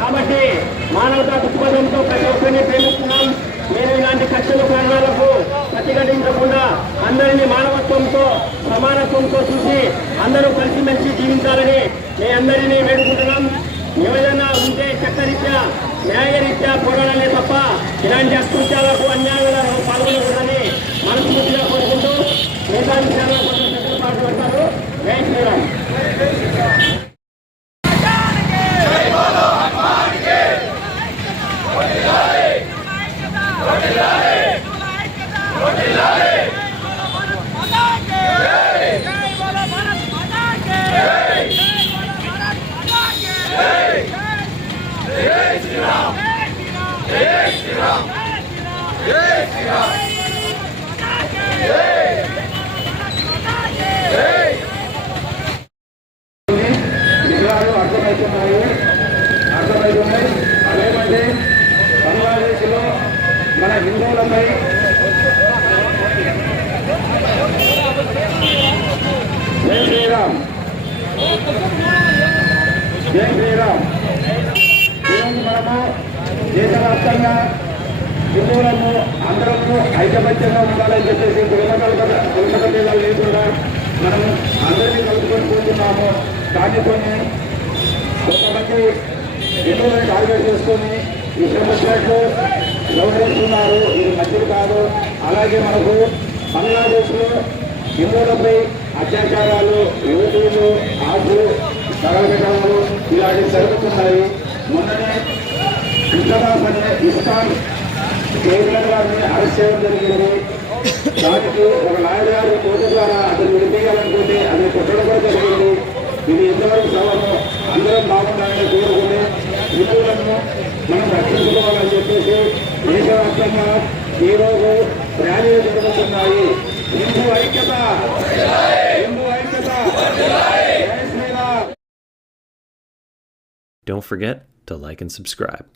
కాబట్టి మానవతా దృక్పథంతో ప్రతి ఒక్కరిని ప్రేమిస్తున్నాం. మీరు ఇలాంటి కక్షల కారణాలకు ప్రతిఘటించకుండా అందరినీ మానవత్వంతో సమానత్వంతో చూసి అందరూ కలిసిమెలిసి జీవించాలని మీ అందరినీ వేడుకుంటున్నాం. ఏదైనా ఉంటే చట్టరీత్యా న్యాయరీత్యా పోరాడాలే తప్ప ఇలాంటి అకృత్యాలకు అన్యాయాలను పాల్గొనకూడదని మనస్ఫూర్తిగా కోరుకుంటూ మిగతా విషయాల కోసం పాల్గొంటారు. జై శ్రీరామ్. విషయాలు అర్థమవుతున్నాయి. అదేమంటే బంగ్లాదేశ్లో మన హిందువులపై జై శ్రీరామ్ జై శ్రీరామ్. ఈరోజు మనము దేశవ్యాప్తంగా హిందువులను అందరము ఐకమత్యంగా ఉండాలని చెప్పేసి కులమత భేదాలు లేకుండా మనం అందరినీ కలుపుకొని పోతున్నాము. కానీ కొంతమంది హిందువులను టార్గెట్ చేసుకొని ఇష్టం వచ్చినట్లు వ్యవహరిస్తున్నారు. ఇది మంచిది కాదు. అలాగే మనకు బంగ్లాదేశ్లో హిందువులపై అత్యాచారాలు, యువతులు, ఆకులు తగలబెట్టడాలు ఇలాంటివి జరుగుతున్నాయి. మొన్ననే కృష్ణదాస్ అనే ఇస్కాన్ కేంద్రం గారిని అరెస్ట్ చేయడం జరిగింది. దానికి ఒక లాయర్ గారు కోర్టు ద్వారా అతను విడిపేయాలనుకుంటే అది కొట్టడం కూడా జరిగింది. ఇది ఎంతవరకు సవాలు అందరం బాగుండాలని కోరుకుని హిందువులను మనం రక్షించుకోవాలని చెప్పేసి దేశవ్యాప్తంగా ఈరోజు ర్యాలీలు జరుగుతున్నాయి. హిందూ ఐక్యత, హిందూ ఐక్యత. Don't forget to like and subscribe.